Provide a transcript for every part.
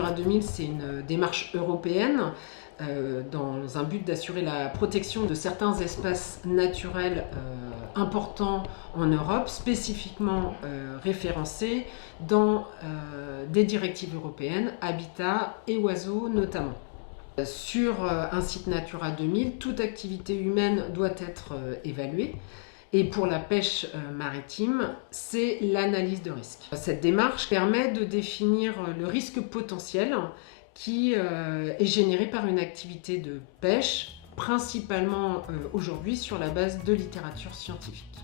Natura 2000, c'est une démarche européenne dans un but d'assurer la protection de certains espaces naturels importants en Europe, spécifiquement référencés dans des directives européennes, habitat et oiseaux notamment. Sur un site Natura 2000, toute activité humaine doit être évaluée. Et pour la pêche maritime, c'est l'analyse de risque. Cette démarche permet de définir le risque potentiel qui est généré par une activité de pêche, principalement aujourd'hui sur la base de littérature scientifique.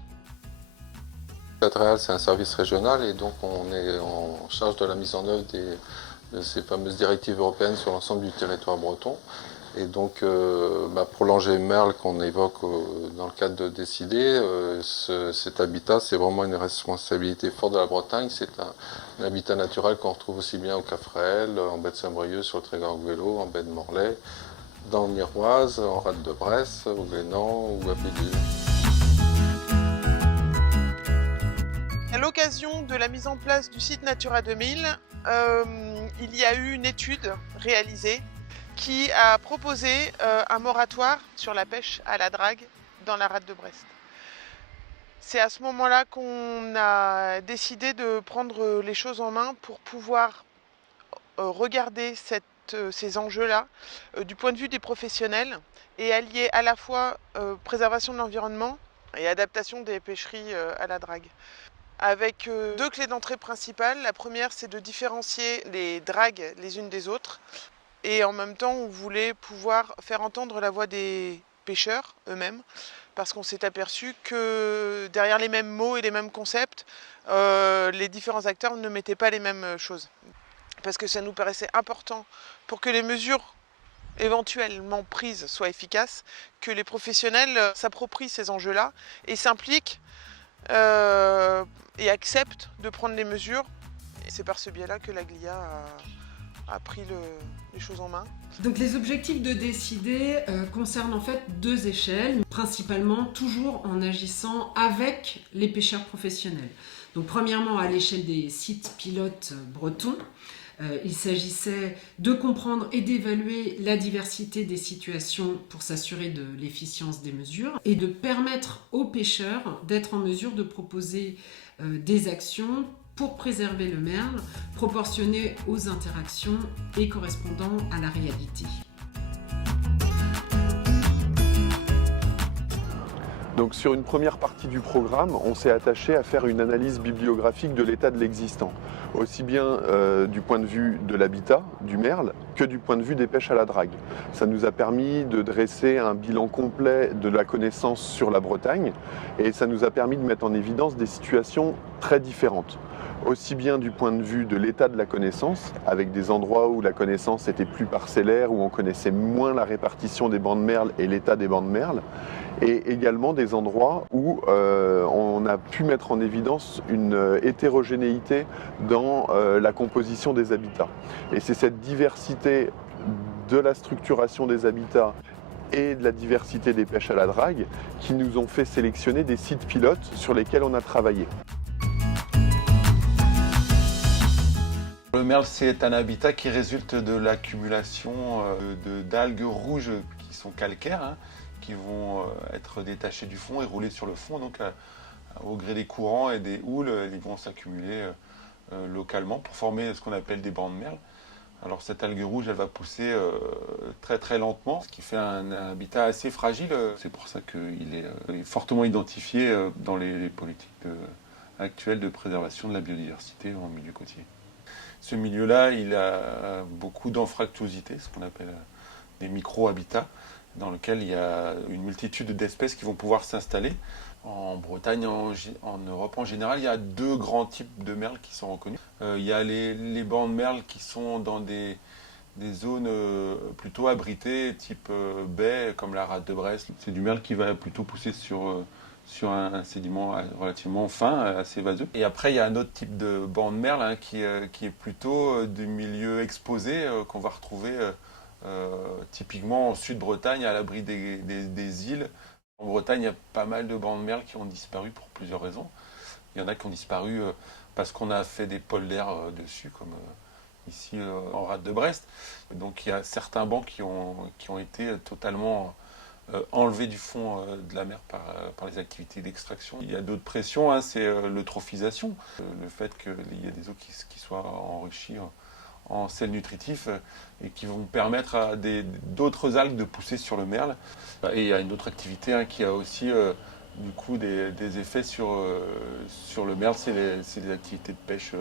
L'Adréal, c'est un service régional et donc on est en charge de la mise en œuvre de ces fameuses directives européennes sur l'ensemble du territoire breton. Et donc, pour l'Angers Merle qu'on évoque dans le cadre de Décider, cet habitat, c'est vraiment une responsabilité forte de la Bretagne. C'est un habitat naturel qu'on retrouve aussi bien au Cap Fréhel, en baie de Saint-Brieuc, sur le Trégor-Guello, en baie de Morlaix, dans le Miroise, en rade de Bresse, au Glénan ou à Pédule. À l'occasion de la mise en place du site Natura 2000, il y a eu une étude réalisée qui a proposé un moratoire sur la pêche à la drague dans la rade de Brest. C'est à ce moment-là qu'on a décidé de prendre les choses en main pour pouvoir regarder ces enjeux-là du point de vue des professionnels et allier à la fois préservation de l'environnement et adaptation des pêcheries à la drague. Avec deux clés d'entrée principales. La première, c'est de différencier les dragues les unes des autres. Et en même temps, on voulait pouvoir faire entendre la voix des pêcheurs eux-mêmes, parce qu'on s'est aperçu que derrière les mêmes mots et les mêmes concepts, les différents acteurs ne mettaient pas les mêmes choses. Parce que ça nous paraissait important pour que les mesures éventuellement prises soient efficaces, que les professionnels s'approprient ces enjeux-là et s'impliquent et acceptent de prendre les mesures. Et c'est par ce biais-là que la GLIA a pris les choses en main. Donc les objectifs de Décider concernent en fait deux échelles, principalement toujours en agissant avec les pêcheurs professionnels. Donc premièrement à l'échelle des sites pilotes bretons, il s'agissait de comprendre et d'évaluer la diversité des situations pour s'assurer de l'efficience des mesures et de permettre aux pêcheurs d'être en mesure de proposer des actions pour préserver le merle, proportionnées aux interactions et correspondant à la réalité. Donc sur une première partie du programme, on s'est attaché à faire une analyse bibliographique de l'état de l'existant, aussi bien du point de vue de l'habitat, du merle, que du point de vue des pêches à la drague. Ça nous a permis de dresser un bilan complet de la connaissance sur la Bretagne et ça nous a permis de mettre en évidence des situations très différentes. Aussi bien du point de vue de l'état de la connaissance, avec des endroits où la connaissance était plus parcellaire, où on connaissait moins la répartition des bancs de merle et l'état des bancs de merle, et également des endroits où on a pu mettre en évidence une hétérogénéité dans la composition des habitats. Et c'est cette diversité de la structuration des habitats et de la diversité des pêches à la drague qui nous ont fait sélectionner des sites pilotes sur lesquels on a travaillé. Le merle, c'est un habitat qui résulte de l'accumulation d'algues rouges qui sont calcaires, qui vont être détachées du fond et rouler sur le fond. Donc, au gré des courants et des houles, ils vont s'accumuler localement pour former ce qu'on appelle des bancs de merle. Alors, cette algue rouge, elle va pousser très très lentement, ce qui fait un habitat assez fragile. C'est pour ça qu'il est fortement identifié dans les politiques actuelles de préservation de la biodiversité en milieu côtier. Ce milieu-là, il a beaucoup d'anfractuosité, ce qu'on appelle des micro-habitats, dans lesquels il y a une multitude d'espèces qui vont pouvoir s'installer. En Bretagne, en Europe en général, il y a deux grands types de merles qui sont reconnus. Il y a les bancs de merle qui sont dans des zones plutôt abritées, type baie, comme la rade de Brest. C'est du merle qui va plutôt pousser sur un sédiment relativement fin, assez vaseux. Et après, il y a un autre type de banc de merle qui est plutôt du milieu exposé, qu'on va retrouver typiquement en Sud-Bretagne, à l'abri des îles. En Bretagne, il y a pas mal de bancs de merle qui ont disparu pour plusieurs raisons. Il y en a qui ont disparu parce qu'on a fait des polders dessus, comme ici en rade de Brest. Donc il y a certains bancs qui ont été totalement enlevés du fond de la mer par les activités d'extraction. Il y a d'autres pressions, hein, c'est l'eutrophisation, le fait qu'il y ait des eaux qui soient enrichies en sels nutritifs et qui vont permettre à d'autres algues de pousser sur le merle. Et il y a une autre activité, hein, qui a aussi du coup des effets sur le merle, c'est les activités de pêche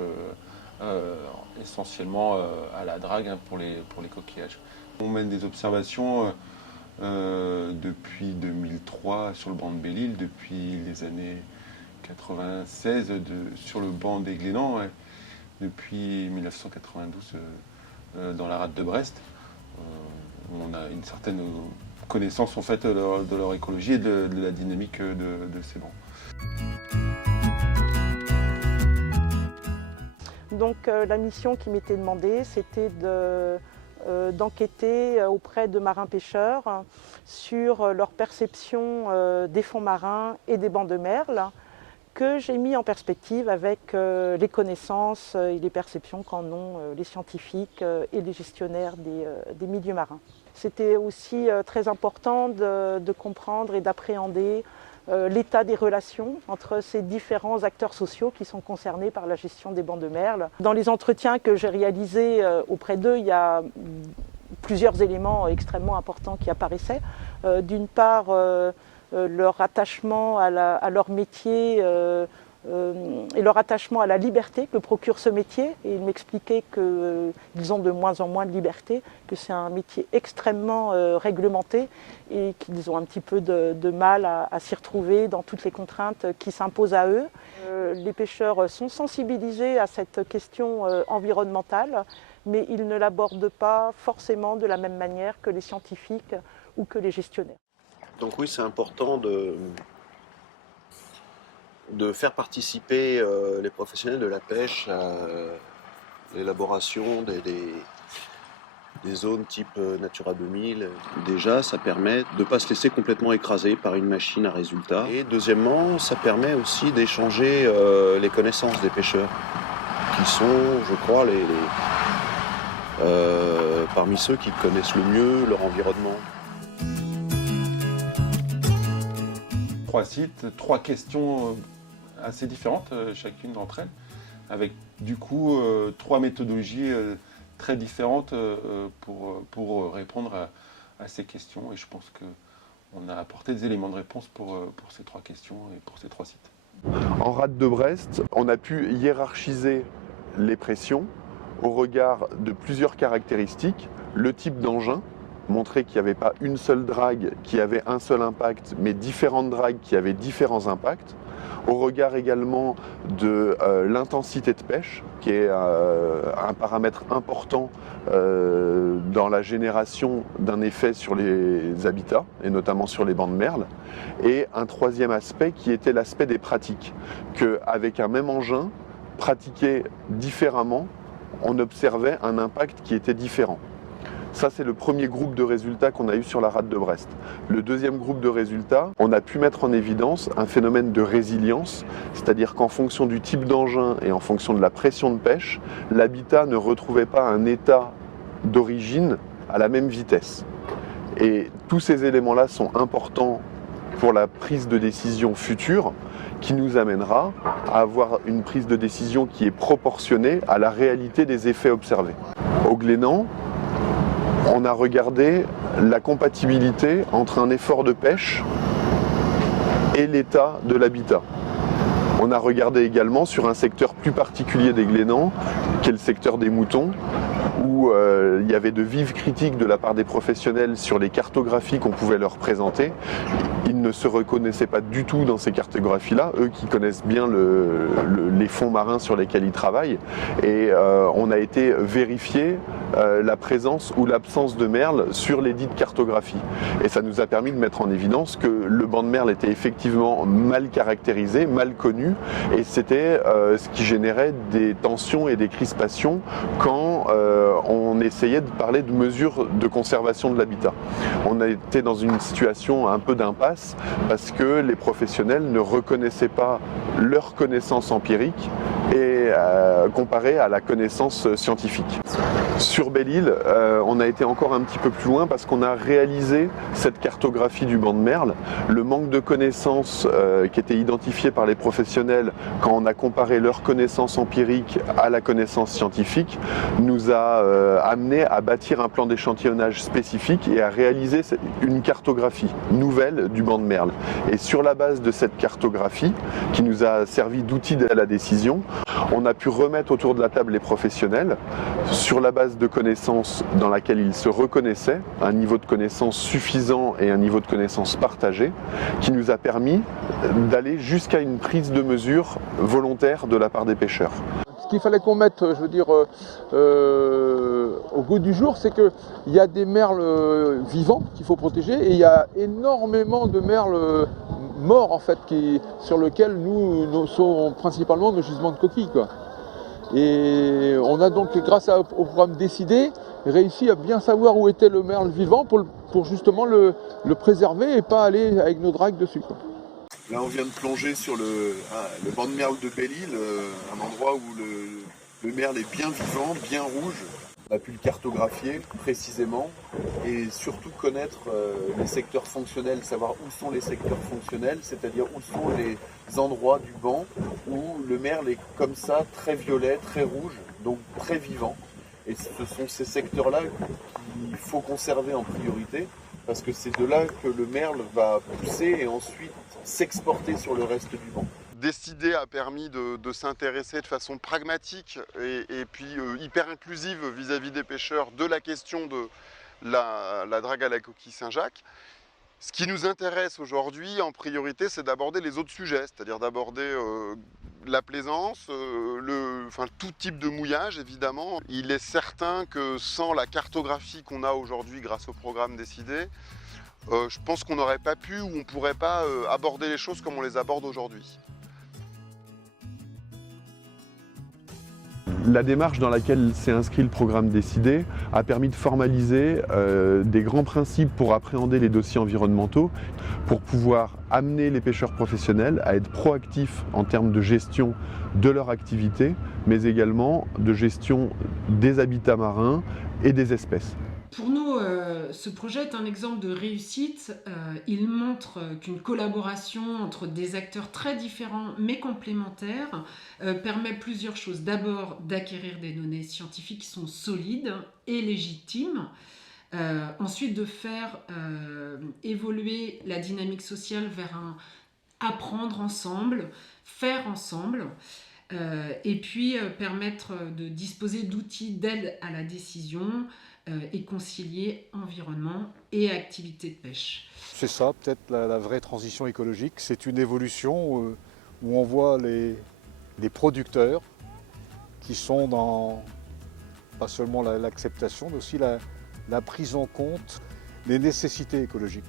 essentiellement à la drague, hein, pour les coquillages. On mène des observations depuis 2003 sur le banc de Belle-Île, depuis les années 96 sur le banc des Glénans, et depuis 1992 dans la rade de Brest. On a une certaine connaissance en fait de leur écologie et de la dynamique de ces bancs. Donc la mission qui m'était demandée, c'était d'enquêter auprès de marins-pêcheurs sur leur perception des fonds marins et des bancs de merle, que j'ai mis en perspective avec les connaissances et les perceptions qu'en ont les scientifiques et les gestionnaires des milieux marins. C'était aussi très important de comprendre et d'appréhender l'état des relations entre ces différents acteurs sociaux qui sont concernés par la gestion des bancs de merle. Dans les entretiens que j'ai réalisés auprès d'eux, il y a plusieurs éléments extrêmement importants qui apparaissaient. D'une part, leur attachement à leur métier et leur attachement à la liberté que procure ce métier. Et ils m'expliquaient qu'ils ont de moins en moins de liberté, que c'est un métier extrêmement réglementé et qu'ils ont un petit peu de mal à s'y retrouver dans toutes les contraintes qui s'imposent à eux. Les pêcheurs sont sensibilisés à cette question environnementale, mais ils ne l'abordent pas forcément de la même manière que les scientifiques ou que les gestionnaires. Donc oui, c'est important de faire participer les professionnels de la pêche à l'élaboration des zones type Natura 2000. Déjà, ça permet de ne pas se laisser complètement écraser par une machine à résultats. Et deuxièmement, ça permet aussi d'échanger les connaissances des pêcheurs, qui sont, je crois, parmi ceux qui connaissent le mieux leur environnement. 3 sites, 3 questions assez différentes, chacune d'entre elles, avec du coup 3 méthodologies très différentes pour répondre à ces questions. Et je pense qu'on a apporté des éléments de réponse pour ces 3 questions et pour ces 3 sites. En rade de Brest, on a pu hiérarchiser les pressions au regard de plusieurs caractéristiques. Le type d'engin, montrer qu'il n'y avait pas une seule drague qui avait un seul impact, mais différentes dragues qui avaient différents impacts. Au regard également de l'intensité de pêche, qui est un paramètre important dans la génération d'un effet sur les habitats, et notamment sur les bancs de merle. Et un troisième aspect qui était l'aspect des pratiques, qu'avec un même engin, pratiqué différemment, on observait un impact qui était différent. Ça, c'est le premier groupe de résultats qu'on a eu sur la rade de Brest. Le deuxième groupe de résultats, on a pu mettre en évidence un phénomène de résilience, c'est-à-dire qu'en fonction du type d'engin et en fonction de la pression de pêche, l'habitat ne retrouvait pas un état d'origine à la même vitesse. Et tous ces éléments-là sont importants pour la prise de décision future, qui nous amènera à avoir une prise de décision qui est proportionnée à la réalité des effets observés. Au Glénan, on a regardé la compatibilité entre un effort de pêche et l'état de l'habitat. On a regardé également sur un secteur plus particulier des Glénans, qui est le secteur des moutons, où il y avait de vives critiques de la part des professionnels sur les cartographies qu'on pouvait leur présenter. Ils ne se reconnaissaient pas du tout dans ces cartographies-là, eux qui connaissent bien les fonds marins sur lesquels ils travaillent. Et on a été vérifier la présence ou l'absence de merle sur les dites cartographies. Et ça nous a permis de mettre en évidence que le banc de merle était effectivement mal caractérisé, mal connu, et c'était ce qui générait des tensions et des crispations quand on essayait de parler de mesures de conservation de l'habitat. On a été dans une situation un peu d'impasse parce que les professionnels ne reconnaissaient pas leurs connaissances empiriques et comparé à la connaissance scientifique. Sur Belle-Île, on a été encore un petit peu plus loin parce qu'on a réalisé cette cartographie du banc de merle. Le manque de connaissances qui était identifié par les professionnels quand on a comparé leurs connaissances empiriques à la connaissance scientifique nous a amené à bâtir un plan d'échantillonnage spécifique et à réaliser une cartographie nouvelle du banc de merle. Et sur la base de cette cartographie, qui nous a servi d'outil à la décision, on a pu remettre autour de la table les professionnels sur la base de connaissances dans laquelle ils se reconnaissaient, un niveau de connaissance suffisant et un niveau de connaissance partagé, qui nous a permis d'aller jusqu'à une prise de mesure volontaire de la part des pêcheurs. Ce qu'il fallait qu'on mette, je veux dire, au goût du jour, c'est qu'il y a des merles vivants qu'il faut protéger et il y a énormément de merles morts en fait, sur lesquels nous sont principalement nos gisements de coquilles, quoi. Et on a donc, grâce au programme Décider, réussi à bien savoir où était le merle vivant pour justement le préserver et pas aller avec nos dragues dessus, quoi. Là, on vient de plonger sur le banc de merle de Belle-Île, un endroit où le merle est bien vivant, bien rouge. On a pu le cartographier précisément et surtout connaître les secteurs fonctionnels, savoir où sont les secteurs fonctionnels, c'est-à-dire où sont les endroits du banc où le merle est comme ça, très violet, très rouge, donc très vivant. Et ce sont ces secteurs-là qu'il faut conserver en priorité parce que c'est de là que le merle va pousser et ensuite s'exporter sur le reste du banc. Décider a permis de s'intéresser de façon pragmatique et puis hyper inclusive vis-à-vis des pêcheurs de la question de la drague à la coquille Saint-Jacques. Ce qui nous intéresse aujourd'hui en priorité, c'est d'aborder les autres sujets, c'est-à-dire d'aborder la plaisance, tout type de mouillage évidemment. Il est certain que sans la cartographie qu'on a aujourd'hui grâce au programme Décider, je pense qu'on n'aurait pas pu ou on ne pourrait pas aborder les choses comme on les aborde aujourd'hui. La démarche dans laquelle s'est inscrit le programme Décider a permis de formaliser des grands principes pour appréhender les dossiers environnementaux, pour pouvoir amener les pêcheurs professionnels à être proactifs en termes de gestion de leur activité, mais également de gestion des habitats marins et des espèces. Pour nous, ce projet est un exemple de réussite. Il montre qu'une collaboration entre des acteurs très différents mais complémentaires permet plusieurs choses. D'abord, d'acquérir des données scientifiques qui sont solides et légitimes. Ensuite, de faire évoluer la dynamique sociale vers un apprendre ensemble, faire ensemble. Et puis permettre de disposer d'outils d'aide à la décision et concilier environnement et activité de pêche. C'est ça, peut-être la vraie transition écologique. C'est une évolution où on voit les producteurs qui sont dans pas seulement l'acceptation, mais aussi la prise en compte des nécessités écologiques.